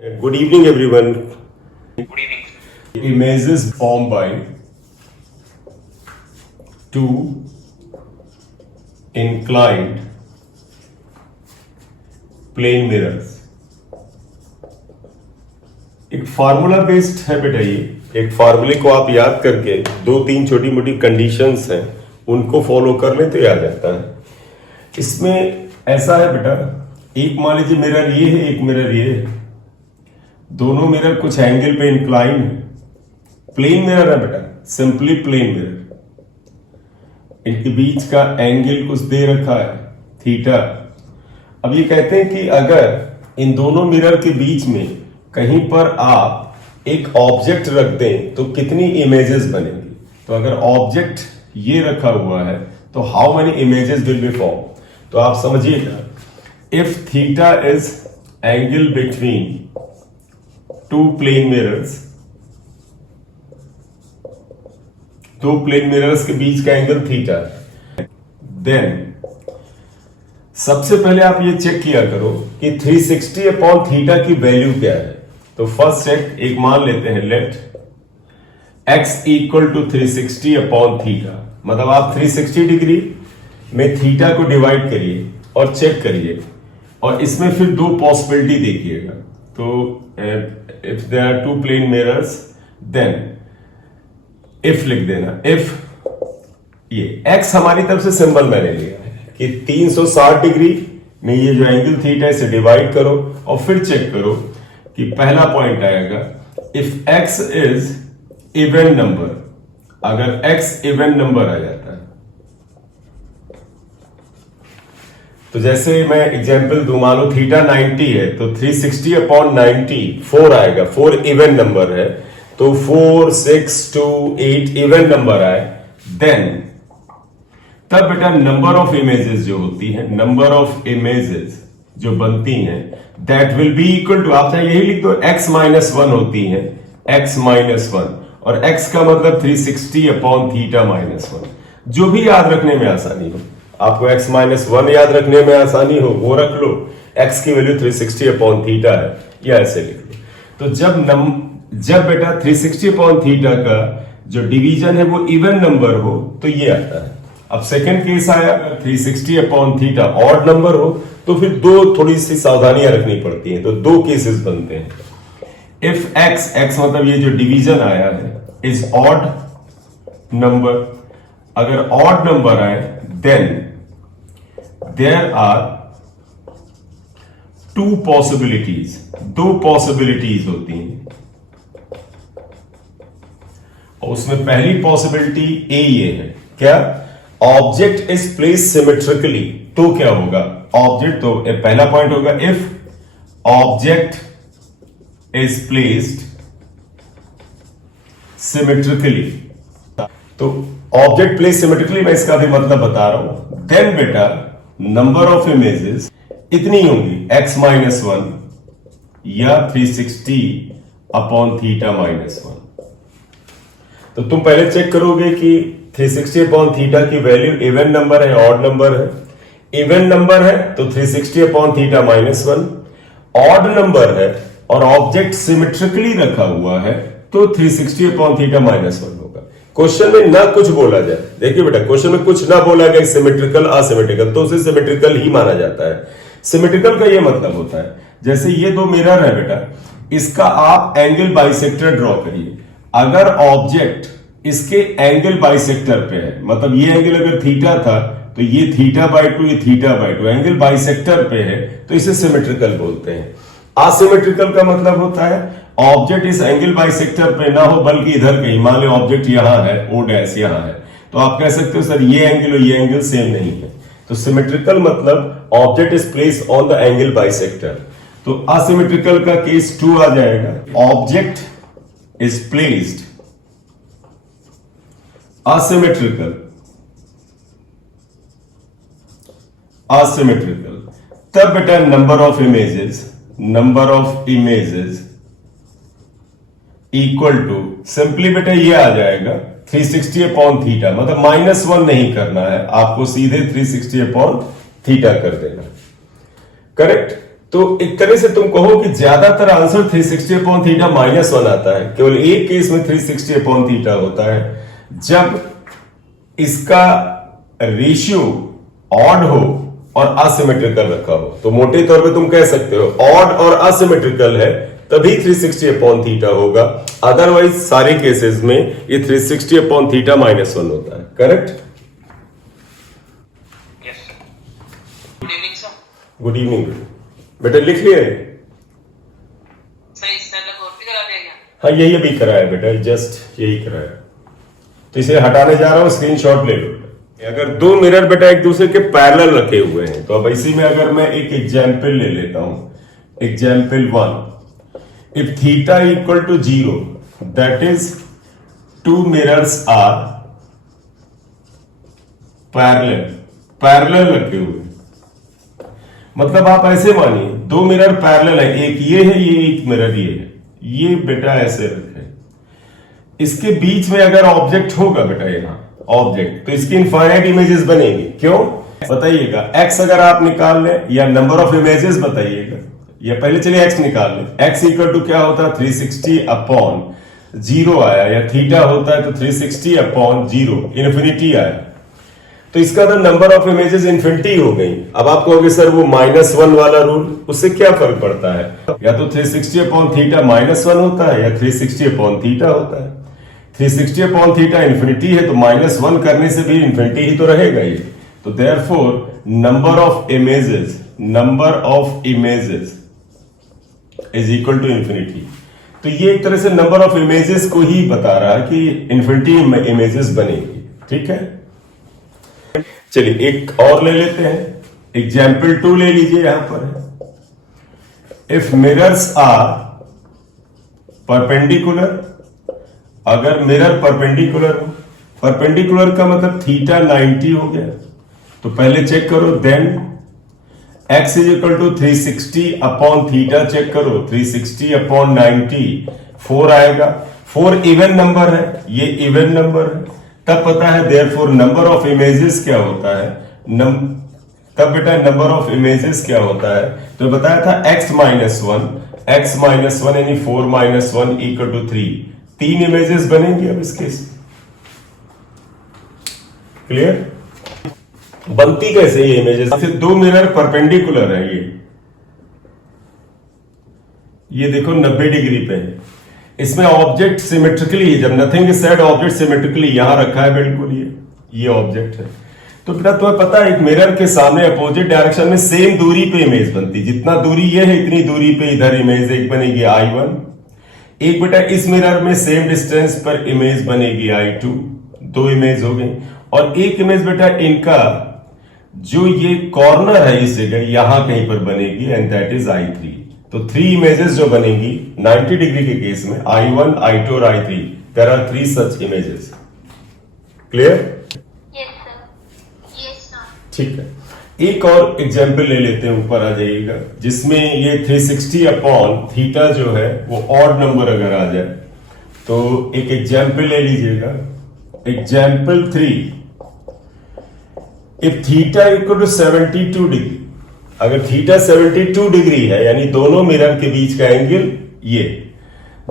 Good evening, everyone. Good evening. Images formed by two inclined plane mirrors. एक formula based है बेटा ये। एक फार्मूले को आप याद करके दो तीन छोटी मोटी कंडीशंस हैं उनको फॉलो कर लें तो ये आ जाता है। इसमें ऐसा है बेटा, एक मान लीजिए मिरर ये है, एक मिरर ये है, दोनों मिरर कुछ एंगल पे इंक्लाइन है। प्लेन मिरर है बेटा, सिंपली प्लेन मिरर। इनके बीच का एंगल कुछ दे रखा है थीटा। अब ये कहते हैं कि अगर इन दोनों मिरर के बीच में कहीं पर आप एक ऑब्जेक्ट रख दें तो कितनी इमेजेस बनेंगी। तो अगर ऑब्जेक्ट ये रखा हुआ है तो how many images will be form. तो आप समझिएगा, if theta is angle between two plane mirrors, दो प्लेन मिरर्स के बीच का एंगल थीटा है, देन सबसे पहले आप ये चेक किया करो कि 360 अपॉन थीटा की वैल्यू क्या है। तो फर्स्ट चेक, एक मान लेते हैं, let x equal to 360 upon theta. मतलब आप 360 डिग्री में थीटा को डिवाइड करिए और चेक करिए, और इसमें फिर दो पॉसिबिलिटी देखिएगा। तो if there are two plane mirrors, then if लिख देना, if ये x हमारी तरफ से सिंबल मैंने लिया है कि 360 डिग्री में ये जो एंगल थीटा है इसे डिवाइड करो और फिर चेक करो कि पहला पॉइंट आएगा, if x is even number, अगर x इवन नंबर आ जाता है तो जैसे मैं एग्जांपल दूं, मान लो थीटा 90 है तो 360 अपॉन 90 4 आएगा। 4 इवन नंबर है तो 4, 6, 2, 8 इवन नंबर आए, देन तब बेटा नंबर ऑफ इमेजेस जो होती है, नंबर ऑफ इमेजेस जो बनती हैं, that will be equal to, आप चाहे यही लिख दो, x माइनस 1 होती है, x माइनस 1, और x का मतलब 360 अपॉन थीटा माइनस 1। जो भी याद रखने में आसानी हो, आपको x माइनस 1 याद रखने में आसानी हो वो रख लो, x की वैल्यू 360 अपॉन थीटा है, या ऐसे लिख लो। तो जब बेटा 360 अपॉन थीटा का जो डिवीजन है वो इवन नंबर हो तो ये आता है। अब सेकंड केस आया, 360 अपॉन थीटा ऑड नंबर हो तो फिर दो थोड़ी सी सावधानियां रखनी पड़ती हैं। तो दो केसेस बनते हैं। इफ x मतलब ये जो डिवीजन आया है इज ऑड नंबर, अगर ऑड नंबर आए then there are two possibilities, दो पॉसिबिलिटीज होती हैं, और उसमें पहली पॉसिबिलिटी ए ये है, क्या, ऑब्जेक्ट इज प्लेस सिमेट्रिकली। तो क्या होगा, ऑब्जेक्ट, तो पहला पॉइंट होगा if object is placed symmetrically. तो ऑब्जेक्ट प्लेस सिमेट्रिकली, मैं इसका भी मतलब बता रहा हूं, देन बेटा नंबर ऑफ इमेजेस इतनी होंगी, x माइनस 1 या 360 अपॉन थीटा माइनस 1। तो तुम पहले चेक करोगे कि 360 अपॉन थीटा की वैल्यू इवन नंबर है, ऑड नंबर है। इवन नंबर है तो 360 upon theta minus 1, odd number है और ऑब्जेक्ट सिमेट्रिकली रखा हुआ है तो 360 अपॉन थीटा माइनस 1 होगा। क्वेश्चन में ना कुछ बोला जाए, देखिए बेटा, क्वेश्चन में कुछ ना बोला गया सिमेट्रिकल असिमेट्रिकल, तो उसे सिमेट्रिकल ही माना जाता है। सिमेट्रिकल का ये मतलब होता है, जैसे ये दो मिरर है बेटा, इसका आप एंगल बाइसेक्टर ड्रॉ करिए। अगर ऑब्जेक्ट इसके एंगल बाइसेक्टर पे है, मतलब ये एंगल अगर थीटा था तो ये थीटा बाई 2, ये थीटा बाई 2, एंगल बाइसेक्टर पे है तो इसे सिमेट्रिकल बोलते हैं। असिमेट्रिकल का मतलब होता है ऑब्जेक्ट इस एंगल बाइसेक्टर पे ना हो बल्कि इधर कहीं, मान लो ऑब्जेक्ट यहां है, ओ डैश यहां है, तो आप कह सकते हो सर ये एंगल और ये एंगल सेम नहीं है। तो सिमेट्रिकल मतलब object is placed on the angle bisector. तो असिमेट्रिकल का केस 2 आ जाएगा, ऑब्जेक्ट इज प्लेस्ड असिमेट्रिकल, तब बेटा number of images equal to, simply बेटा ये आ जाएगा 360 अपॉन थीटा, मतलब माइनस 1 नहीं करना है आपको, सीधे 360 अपॉन थीटा कर देना, करेक्ट। तो एक तरह से तुम कहो कि ज्यादातर आंसर 360 अपॉन थीटा -1 आता है। केवल एक केस में 360 अपॉन थीटा होता है, जब इसका रेशियो ऑड हो और असिमेट्रिकल रखा हो। तो मोटे तौर पे तुम कह सकते हो ऑड और असिमेट्रिकल है तभी 360 अपॉन थीटा होगा, अदरवाइज सारे केसेस में ये 360 अपॉन थीटा -1 होता है। Correct? Good evening sir. Good evening बेटा, लिख लिया है? सर इस तरह कॉपी करा दिया क्या? हाँ यही अभी कराया बेटा, जस्ट यही कराया। तो इसे हटाने जा रहा हूं, स्क्रीनशॉट ले लो। अगर दो मिरर बेटा एक दूसरे के पैरेलल रखे हुए हैं, तो अब इसी में अगर मैं एक एग्जाम्पल ले लेता हूं, example 1, if theta equal to 0 that is two mirrors are parallel रखे हुए। मतलब आप ऐसे मानिए दो मिरर पैरेलल है, एक ये है, ये एक मिरर ये है, ये बेटा ऐसे रखे। इसके बीच में अगर ऑब्जेक्ट होगा बेटा यहां ऑब्जेक्ट, तो इसकी इनफाइनाइट इमेजेस बनेंगी। क्यों बताइएगा? एक्स अगर आप निकाल लें या नंबर ऑफ इमेजेस बताइएगा, या पहले चलिए एक्स निकाल लें। एक्स इक्वल टू क्या होता है? 360 अपॉन 0 आया, या थीटा होता है तो 360 अपॉन 0 इन्फिनिटी आया। तो इसका तो नंबर ऑफ इमेजेस इन्फिनिटी हो गई। अब आप कहोगे सर वो -1 वाला रूल, उससे क्या फर्क पड़ता है? या तो 360 अपॉन थीटा -1 होता है या 360 अपॉन थीटा होता है। 360 अपॉन थीटा इन्फिनिटी है तो -1 करने से भी इन्फिनिटी ही तो रहेगा ये। तो therefore number of images is equal to infinity. तो ये एक तरह से नंबर ऑफ इमेजेस को ही बता रहा है कि इन्फिनिटी इमेजेस बनेगी। ठीक है, चलिए एक और ले लेते हैं, एग्जाम्पल 2 ले लीजिए। यहां पर इफ मिरर्स आर परपेंडिकुलर, अगर मिरर परपेंडिकुलर हो, परपेंडिकुलर का मतलब थीटा 90 हो गया, तो पहले चेक करो, then x is equal to 360 upon theta check करो, 360 अपॉन 90 4 आएगा। 4 इवन नंबर है, ये इवन नंबर है, तब पता है देयरफॉर नंबर ऑफ इमेजेस क्या होता है। तब बेटा नंबर ऑफ इमेजेस क्या होता है? तो बताया था x माइनस वन यानी 4 - 1 इक्वल टू 3। 3 इमेजेस बनेंगी अब इस केस। क्लियर? बनती कैसे ये इमेजेस? दो मिरर परपेंडिकुलर है, ये देखो 90 डिग्री पे है। इसमें ऑब्जेक्ट सिमेट्रिकली, जब nothing is said object symmetrically यहां रखा है, बिल्कुल ये ऑब्जेक्ट है। तो बेटा तुम्हें पता है एक मिरर के सामने अपोजिट डायरेक्शन में सेम दूरी पे इमेज बनती, जितना दूरी ये है इतनी दूरी पे इधर इमेज एक बनेगी I1, एक बेटा इस मिरर में सेम डिस्टेंस पर इमेज बनेगी I2, 2 इमेज हो गई। और एक इमेज बेटा इनका जो ये कॉर्नर है इस जगह यहां कहीं पर बनेगी, एंड दैट इज I3। तो 3 इमेजेस जो बनेगी 90 डिग्री के केस में I1, I2 और I3, there are 3 such images. Clear? Yes sir. ठीक है, एक और एग्जाम्पल ले लेते हैं, ऊपर आ जाइएगा, जिसमें ये 360 अपॉन थीटा जो है वो ऑड नंबर अगर आ जाए, तो एक एग्जाम्पल ले लीजिएगा, example 3, if theta equal to 72 degree, अगर थीटा 72 डिग्री है यानी दोनों मिरर के बीच का एंगल ये,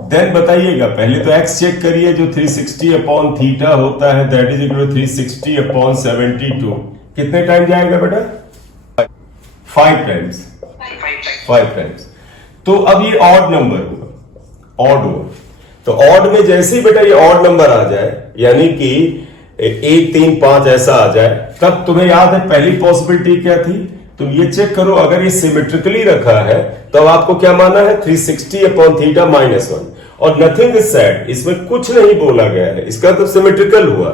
देन बताइएगा पहले तो x चेक करिए, जो 360 अपॉन थीटा होता है that is equal to 360 upon 72, कितने टाइम जाएगा बेटा? 5 टाइम्स। तो अब ये ऑड नंबर हुआ, ऑड हुआ। तो ऑड में जैसे ही बेटा ये ऑड नंबर आ जाए, यानी कि 1, 3, 5 ऐसा आ जाए, तब तुम्हें याद है पहली पॉसिबिलिटी क्या थी? तुम ये चेक करो, अगर ये सिमेट्रिकली रखा है तो आपको क्या माना है? 360 अपॉन थीटा -1, और नथिंग इज सेड, इसमें कुछ नहीं बोला गया है, इसका तो सिमेट्रिकल हुआ।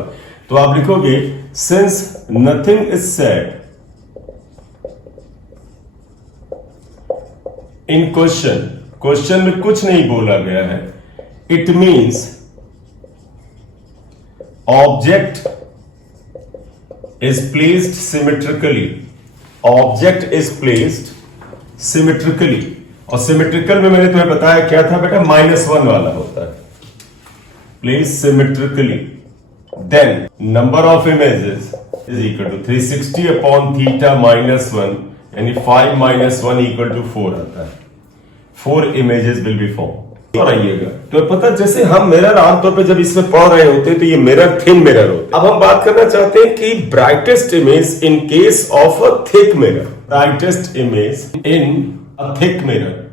तो आप लिखोगे since nothing is said in question में कुछ नहीं बोला गया है, it means object is placed symmetrically, object is placed symmetrically, और symmetrical में मैंने तुम्हें बताया क्या था बेटा? -1 वाला होता है, placed symmetrically, then number of images is equal to 360 upon theta -1 यानी 5 - 1 = 4 आता है। 4 images will be formed। और आइएगा तो पता, जैसे हम मिरर आमतौर पे जब इसमें पढ़ रहे होते हैं तो ये मिरर थिन मिरर होते हैं। अब हम बात करना चाहते हैं कि brightest image in case of a thick mirror, brightest image in a thick mirror.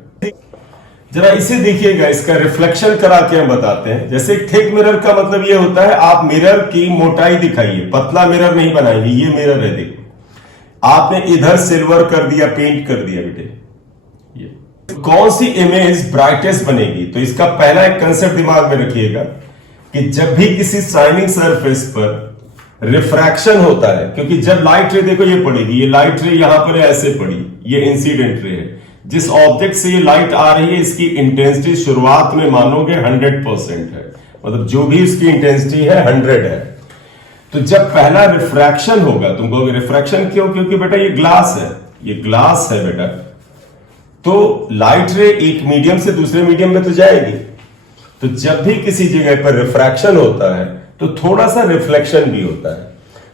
जरा इसे देखिएगा, इसका रिफ्लेक्शन करा के हम बताते हैं। जैसे थिक मिरर का मतलब ये होता है, आप मिरर की मोटाई दिखाइए, पतला मिरर नहीं बनाएंगे। ये मिरर है, देखो आपने इधर सिल्वर कर दिया, पेंट कर दिया बेटे, ये कौन सी इमेज ब्राइटेस्ट बनेगी? तो इसका पहला एक कंसेप्ट दिमाग में रखिएगा कि जब भी किसी शाइनिंग सरफेस पर रिफ्रैक्शन होता है, क्योंकि जब लाइट रे, देखो ये पड़ेगी, ये लाइट रे यहां पर ऐसे पड़ी, ये इंसिडेंट रे है। जिस ऑब्जेक्ट से ये लाइट आ रही है, इसकी इंटेंसिटी शुरुआत में मानोगे 100% है, मतलब जो भी इसकी इंटेंसिटी है 100 है। तो जब पहला रिफ्रैक्शन होगा, तुम कहोगे रिफ्रैक्शन क्यों? क्योंकि बेटा ये ग्लास है, ये ग्लास है बेटा, तो लाइट रे एक मीडियम से दूसरे मीडियम में तो जाएगी। तो जब भी किसी जगह पर रिफ्रैक्शन होता है तो थोड़ा सा रिफ्लेक्शन भी होता है।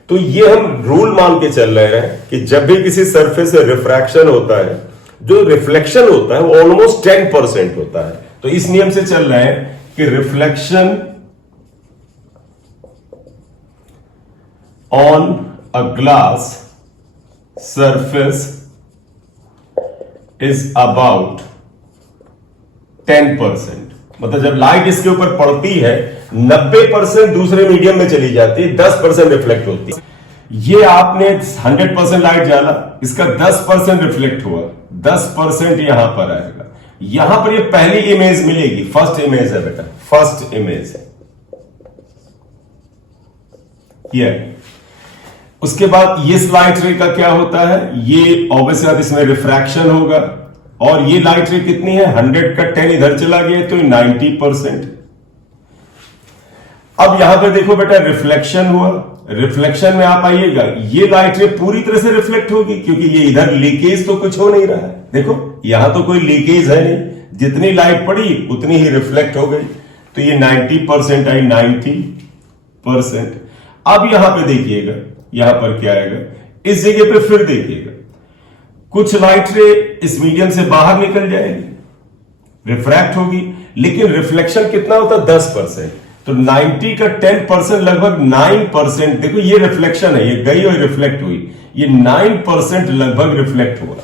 तो ये हम रूल मान के चल रहे हैं कि जब भी किसी सरफेस से रिफ्रैक्शन होता है, जो रिफ्लेक्शन होता है वो ऑलमोस्ट 10% होता है। तो इस नियम से चल रहे हैं कि reflection on a glass surface is about 10%। मतलब जब लाइट इसके ऊपर पड़ती है 90% दूसरे मीडियम में चली जाती है, 10% रिफ्लेक्ट होती है। ये आपने 100% लाइट डाला, इसका 10% रिफ्लेक्ट हुआ, 10% यहां पर आएगा। यहां पर ये पहली इमेज मिलेगी, फर्स्ट इमेज है बेटा, फर्स्ट इमेज है ये। उसके बाद ये लाइट रे का क्या होता है, ये ऑब्वियसली इसमें रिफ्रैक्शन होगा, और ये लाइट रे कितनी है, 100 का 10 इधर चला गया तो 90%। अब यहां पे देखो बेटा रिफ्लेक्शन हुआ, रिफ्लेक्शन में आप आइएगा, ये लाइट रे पूरी तरह से रिफ्लेक्ट होगी, क्योंकि ये इधर लीकेज तो कुछ हो नहीं रहा है। देखो यहां तो कोई लीकेज है नहीं, जितनी लाइट पड़ी उतनी ही रिफ्लेक्ट हो गई, तो ये 90% आई, 90%। अब यहां पे देखिएगा, यहां पर क्या आएगा, इस जगह पे फिर देखिएगा, कुछ लाइट रे इस मीडियम से बाहर निकल जाएगी, रिफ्रैक्ट होगी, लेकिन रिफ्लेक्शन कितना होता है, 10%। तो 90 का 10% लगभग 9%। देखो ये रिफ्लेक्शन है, ये गई और रिफ्लेक्ट हुई, ये 9% लगभग रिफ्लेक्ट हुआ।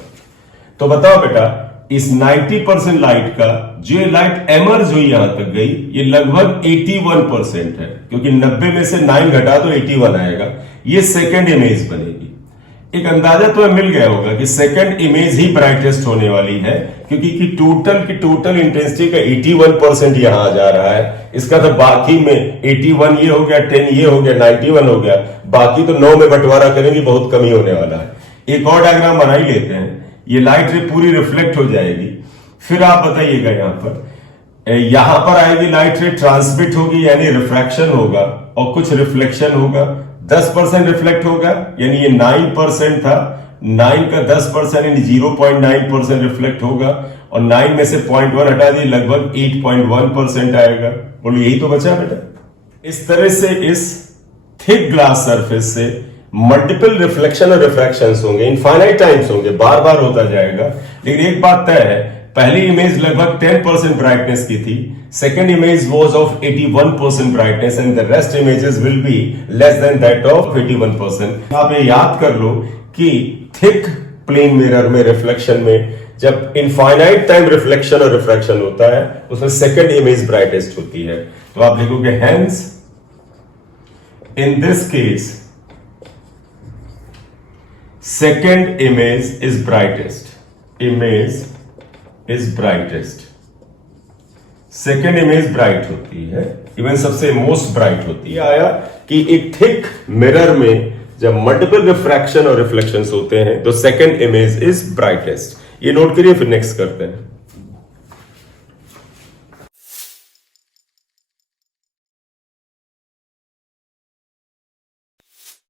तो बताओ बेटा, इस 90% लाइट का जो लाइट एमर्ज हुई यहां तक गई, ये लगभग 81% है, क्योंकि 90 में से 9 घटा तो 81 आएगा। ये सेकंड इमेज बनेगी। एक अंदाजा तो मिल गया होगा कि सेकंड इमेज ही ब्राइटेस्ट होने वाली है, क्योंकि की टोटल इंटेंसिटी का 81% यहां आ जा रहा है। इसका तो बाकी में 81 ये हो गया, 10 ये हो गया, 91 हो गया, बाकी तो 9 में बंटवारा करेंगे, बहुत कमी होने वाला है। एक और डायग्राम बना ही लेते हैं, ये लाइट रे पूरी रिफ्लेक्ट हो जाएगी। फिर आप बताइएगा, यहां पर आएगी लाइट रे, ट्रांसमिट होगी यानी रिफ्रैक्शन होगा, और कुछ रिफ्लेक्शन होगा, 10% रिफ्लेक्ट होगा, यानी ये 9% था, 9 का 10% यानी 0.9% रिफ्लेक्ट होगा, और 9 में से 0.1 हटा दिए, लगभग 8.1% आएगा। बोलो यही तो बचा बेटा। इस तरह से इस थिक ग्लास सरफेस से मल्टीपल रिफ्लेक्शन और रिफ्रैक्शंस होंगे, इनफाइनाइट टाइम्स होंगे, बार बार होता जाएगा। लेकिन एक बात तय है, पहली इमेज लगभग 10% ब्राइटनेस की थी, second image was of 81% brightness, and the rest images will be less than that of 81%। आप ये याद कर लो कि थिक प्लेन मिरर में रिफ्लेक्शन में जब इनफाइनाइट टाइम रिफ्लेक्शन और रिफ्रैक्शन होता है, उसमें सेकेंड इमेज ब्राइटेस्ट होती है। तो आप लिखोगे hence in this case second image is brightest, image is brightest, second image bright होती है, इवन सबसे मोस्ट ब्राइट होती है। आया कि एक थिक मिरर में जब मल्टीपल रिफ्रैक्शन और रिफ्लेक्शंस होते हैं तो सेकंड इमेज इज ब्राइटेस्ट। ये नोट करिए, फिर नेक्स्ट करते हैं।